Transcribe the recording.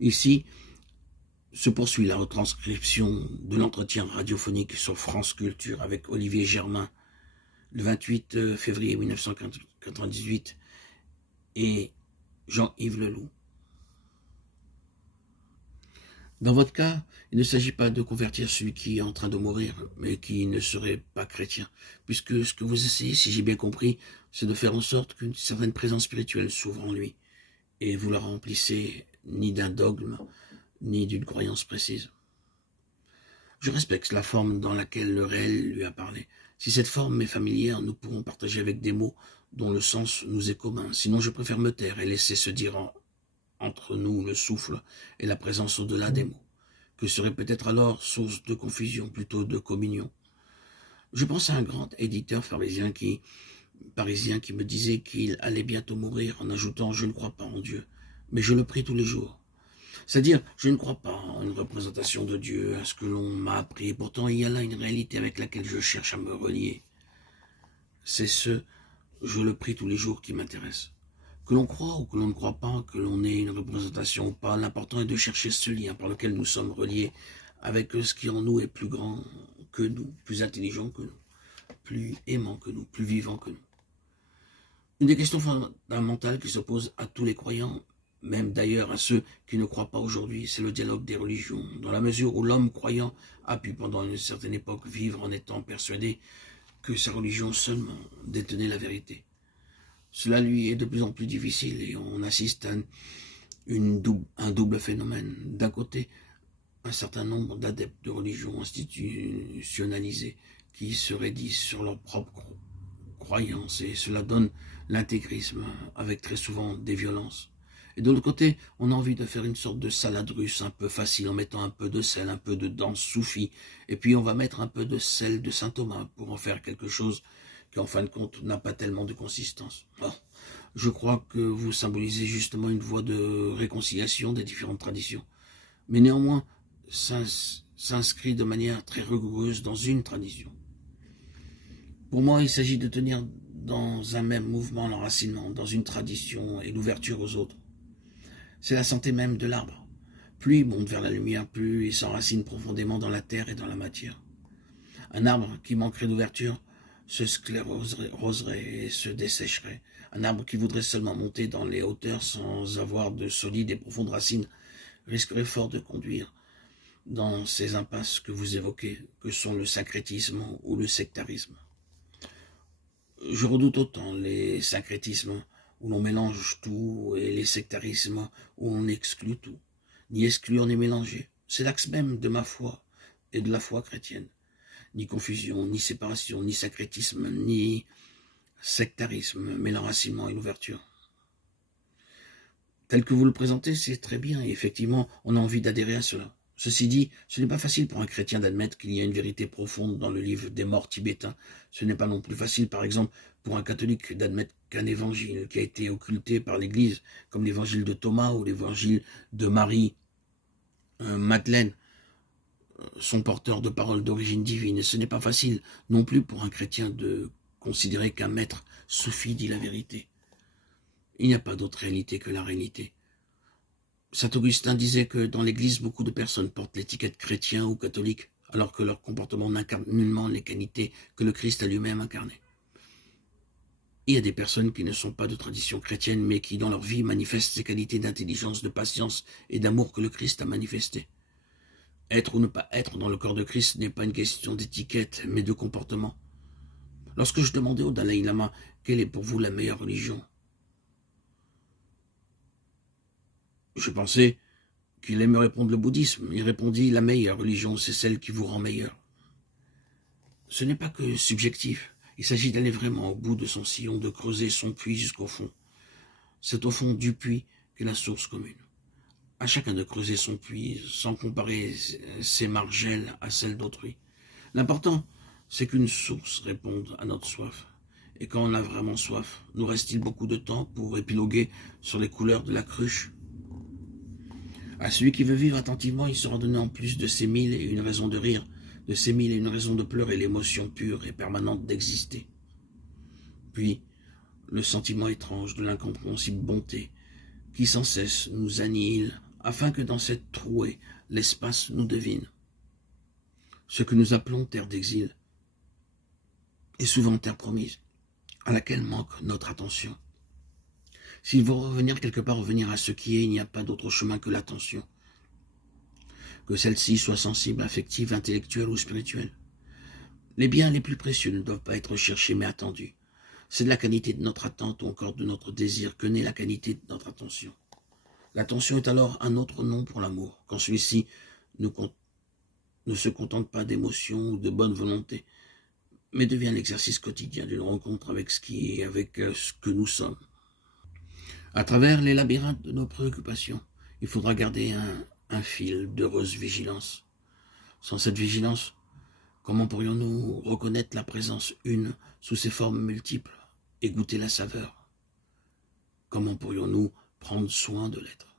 Ici se poursuit la retranscription de l'entretien radiophonique sur France Culture avec Olivier Germain le 28 février 1998 et Jean-Yves Leloup. Dans votre cas, il ne s'agit pas de convertir celui qui est en train de mourir, mais qui ne serait pas chrétien, puisque ce que vous essayez, si j'ai bien compris, c'est de faire en sorte qu'une certaine présence spirituelle s'ouvre en lui, et vous la remplissez ni d'un dogme, ni d'une croyance précise. Je respecte la forme dans laquelle le réel lui a parlé. Si cette forme m'est familière, nous pourrons partager avec des mots dont le sens nous est commun. Sinon, je préfère me taire et laisser se dire entre nous le souffle et la présence au-delà des mots, que serait peut-être alors source de confusion plutôt de communion. Je pense à un grand éditeur parisien qui me disait qu'il allait bientôt mourir en ajoutant « Je ne crois pas en Dieu, mais je le prie tous les jours ». C'est-à-dire, je ne crois pas en une représentation de Dieu, à ce que l'on m'a appris, et pourtant il y a là une réalité avec laquelle je cherche à me relier. C'est ce « je le prie tous les jours » qui m'intéresse. Que l'on croit ou que l'on ne croit pas, que l'on ait une représentation ou pas, l'important est de chercher ce lien par lequel nous sommes reliés avec ce qui en nous est plus grand que nous, plus intelligent que nous, plus aimant que nous, plus vivant que nous. Une des questions fondamentales qui se pose à tous les croyants, même d'ailleurs à ceux qui ne croient pas aujourd'hui, c'est le dialogue des religions, dans la mesure où l'homme croyant a pu pendant une certaine époque vivre en étant persuadé que sa religion seulement détenait la vérité. Cela lui est de plus en plus difficile et on assiste à un double phénomène. D'un côté, un certain nombre d'adeptes de religions institutionnalisées qui se raidissent sur leurs propres croyances et cela donne l'intégrisme avec très souvent des violences. Et de l'autre côté, on a envie de faire une sorte de salade russe un peu facile en mettant un peu de sel, un peu de danse soufie, et puis on va mettre un peu de sel de Saint Thomas pour en faire quelque chose qui en fin de compte n'a pas tellement de consistance. Bon, je crois que vous symbolisez justement une voie de réconciliation des différentes traditions, mais néanmoins s'inscrit de manière très rigoureuse dans une tradition. Pour moi, il s'agit de tenir dans un même mouvement l'enracinement, dans une tradition et l'ouverture aux autres. C'est la santé même de l'arbre. Plus il monte vers la lumière, plus il s'enracine profondément dans la terre et dans la matière. Un arbre qui manquerait d'ouverture se scléroserait et se dessécherait. Un arbre qui voudrait seulement monter dans les hauteurs sans avoir de solides et profondes racines risquerait fort de conduire dans ces impasses que vous évoquez, que sont le syncrétisme ou le sectarisme. Je redoute autant les syncrétismes où l'on mélange tout et les sectarismes où on exclut tout. Ni exclure ni mélanger. C'est l'axe même de ma foi et de la foi chrétienne. Ni confusion, ni séparation, ni syncrétisme, ni sectarisme, mais l'enracinement et l'ouverture. Tel que vous le présentez, c'est très bien, et effectivement, on a envie d'adhérer à cela. Ceci dit, ce n'est pas facile pour un chrétien d'admettre qu'il y a une vérité profonde dans le livre des morts tibétains. Ce n'est pas non plus facile, par exemple, pour un catholique d'admettre qu'un évangile qui a été occulté par l'Église, comme l'évangile de Thomas ou l'évangile de Marie Madeleine, sont porteurs de paroles d'origine divine. Et ce n'est pas facile non plus pour un chrétien de considérer qu'un maître soufi dit la vérité. Il n'y a pas d'autre réalité que la réalité. Saint Augustin disait que dans l'Église, beaucoup de personnes portent l'étiquette chrétien ou catholique, alors que leur comportement n'incarne nullement les qualités que le Christ a lui-même incarnées. Il y a des personnes qui ne sont pas de tradition chrétienne, mais qui, dans leur vie, manifestent ces qualités d'intelligence, de patience et d'amour que le Christ a manifestées. Être ou ne pas être dans le corps de Christ n'est pas une question d'étiquette, mais de comportement. Lorsque je demandais au Dalai Lama quelle est pour vous la meilleure religion, je pensais qu'il allait me répondre le bouddhisme. Il répondit, la meilleure religion, c'est celle qui vous rend meilleur. Ce n'est pas que subjectif. Il s'agit d'aller vraiment au bout de son sillon, de creuser son puits jusqu'au fond. C'est au fond du puits qu'est la source commune. À chacun de creuser son puits, sans comparer ses margelles à celles d'autrui. L'important, c'est qu'une source réponde à notre soif. Et quand on a vraiment soif, nous reste-t-il beaucoup de temps pour épiloguer sur les couleurs de la cruche ? À celui qui veut vivre attentivement, il sera donné en plus de ces 1001 raisons de rire, de ces 1001 raisons de pleurer, l'émotion pure et permanente d'exister. Puis, le sentiment étrange de l'incompréhensible bonté qui sans cesse nous annihile afin que dans cette trouée, l'espace nous devine. Ce que nous appelons terre d'exil est souvent terre promise, à laquelle manque notre attention. S'il faut revenir quelque part, revenir à ce qui est, il n'y a pas d'autre chemin que l'attention. Que celle-ci soit sensible, affective, intellectuelle ou spirituelle. Les biens les plus précieux ne doivent pas être cherchés mais attendus. C'est de la qualité de notre attente ou encore de notre désir que naît la qualité de notre attention. L'attention est alors un autre nom pour l'amour, quand celui-ci ne se contente pas d'émotions ou de bonne volonté, mais devient l'exercice quotidien d'une rencontre avec ce qui est, avec ce que nous sommes. À travers les labyrinthes de nos préoccupations, il faudra garder un fil d'heureuse vigilance. Sans cette vigilance, comment pourrions-nous reconnaître la présence une sous ses formes multiples et goûter la saveur? Comment pourrions-nous prendre soin de l'être?